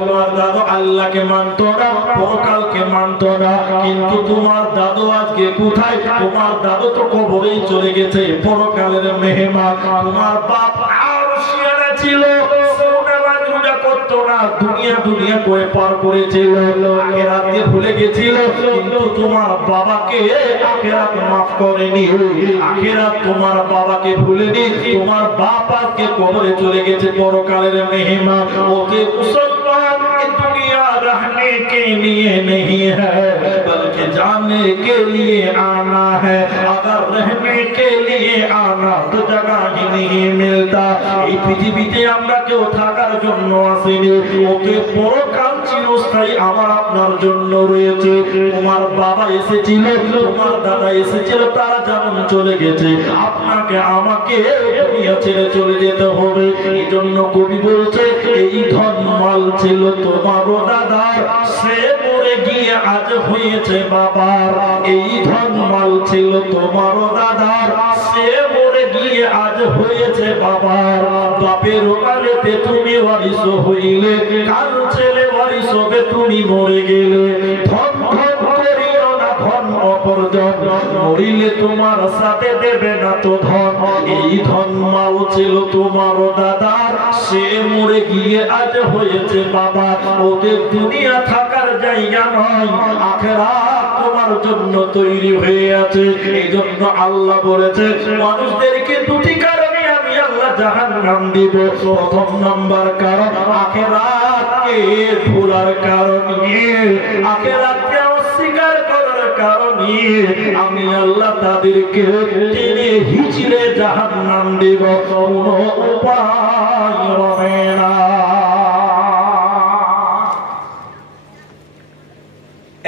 তোমার দাদু আল্লাহকে মানতো না, পরকালকে মানতো না, কিন্তু তোমার দাদু আজকে কোথায়? তোমার দাদু তো কবরেই চলে গেছে, পরকালের মেহমান। তোমার বাপ আরশিয়ানা ছিল, করতো না, দুনিয়া দুনিয়া করে পার করেছিল, আখিরাতকে ভুলে গেছিল, কিন্তু তোমার বাবাকে আখিরাত মাফ করেনি, আখিরাত তোমার বাবাকে ভুলেনি, তোমার বাবাকে কবরে চলে গেছে, পরকালের মেহমান। ওকে মুসলমান दुनिया रहने के लिए नहीं है बल्कि जाने के लिए आना है, अगर रहने के लिए आना तो जगह ही नहीं मिलता। এই পৃথিবীতে আমরা কেউ থাকার জন্য আসেনি, ওকে পরকাল চিরস্থায়ী আমার আপনার জন্য রয়েছে। তোমার বাবা এসেছিল, তোমার দাদা এসেছিল, তারা যেমন চলে গেছে, আপনাকে আমাকে দুনিয়া ছেড়ে চলে যেতে হবে। এই জন্য কবি বলছে, এই ধন মাল ছিল তোমারও দাদার, সে মরে গিয়ে আজ হয়েছে বাবার। এই ধন মাল ছিল তোমারও দাদার, সে মরে গিয়ে আজ হয়েছে বাবার। বাপের মালেতে তুমি ওয়ারিশ হইলে, কার ছেলে ওয়ারিশ হবে তুমি মরে গেলে। ধন ধন করিও না ধন অপরজন, মরিলে তোমার সাথে দেবে না তো ধন। এই ধন মাল ছিল তোমার দাদার, সে মরে গিয়ে আজ হয়েছে বাবা। ওদের দুনিয়া থাকার জায়গা নয়, আখিরাত তোমার জন্য তৈরি হয়ে আছে। এই জন্য আল্লাহ বলেছে মানুষদেরকে দুটি কারণে আমি আল্লাহ জাহান্নাম দিব। প্রথম নাম্বার কারণ আখিরাতকে ভুলার কারণে, আখিরাতকে অস্বীকার করার কারণে আমি আল্লাহ তাদেরকে টেনে হিচড়ে জাহান্নাম দিব, কোনো উপায় রবে না।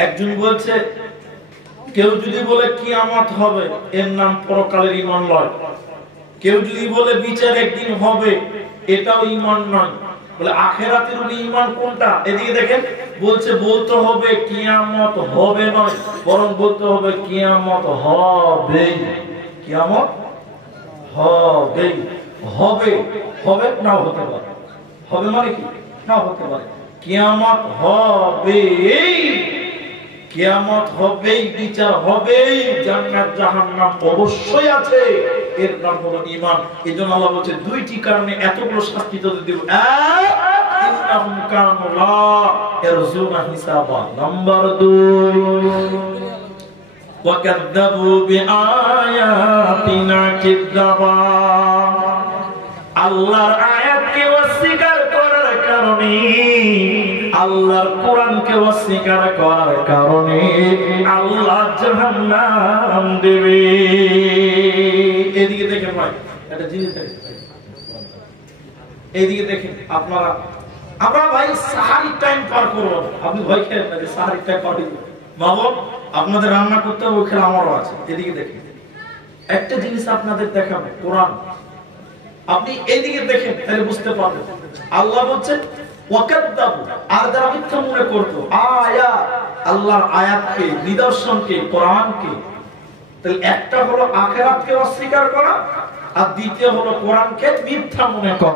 একজন বলছে কেউ যদি বলে কিয়ামত হবে, এর নাম পরকালের ঈমান নয়। কেউ যদি বলে বিচার একদিন হবে, এটাও ঈমান নয়। বলে আখিরাতের ঈমান কোনটা? এদিকে দেখেন, বলছে বলতে হবে কিয়ামত হবে নয়, বরং বলতে হবে কিয়ামত হবে। কিয়ামত হবে, হবে, হবে নাও হতে পারে। হবে মানে কি? নাও হতে পারে। কিয়ামত হবে, কিয়ামত হবে, বিচার হবে, জান্নাত জাহান্নাম অবশ্যই আছে, এর নাম হলো ঈমান। এজন্য আল্লাহ বলেছে দুইটি কারণে এতগুলো শাস্তি তোদের দেব। ইন্নাহুম কানু লা ইয়ারজুনা হিসাবা। নাম্বার 2, ওয়া কাযযাবু বিআয়াতিনা কিযাবা। আল্লাহর আয়াতকে অস্বীকার করার কারণে, আল্লাহর কোরআনকে অস্বীকার করার কারণে আল্লাহ জাহান্নাম দেবে। এদিকে দেখেন ভাই, একটা জিনিস দেখেন, এইদিকে দেখেন আপনারা, আমরা ভাই সাহারি টাইম পার করবো। আপনি ভয় খেলেন না যে সাহারি টাইম পার করবো, বাবা আপনাদের রান্না করতে হবে, ওই খেলা আমারও আছে। এদিকে দেখেন একটা জিনিস আপনাদের দেখাবে, কোরআন। আপনি এইদিকে দেখেন তাহলে বুঝতে পারবেন। আল্লাহ বলছেন ওয়াকাদ্দাবু, আর যারা মিথ্যা মনে করতো আয়াত, আল্লাহর আয়াতকে, নিদর্শনকে, কোরআনকে। তাহলে একটা হলো আখিরাতকে অস্বীকার করা, আর দ্বিতীয় হলো কোরআনকে মিথ্যা মনে করা।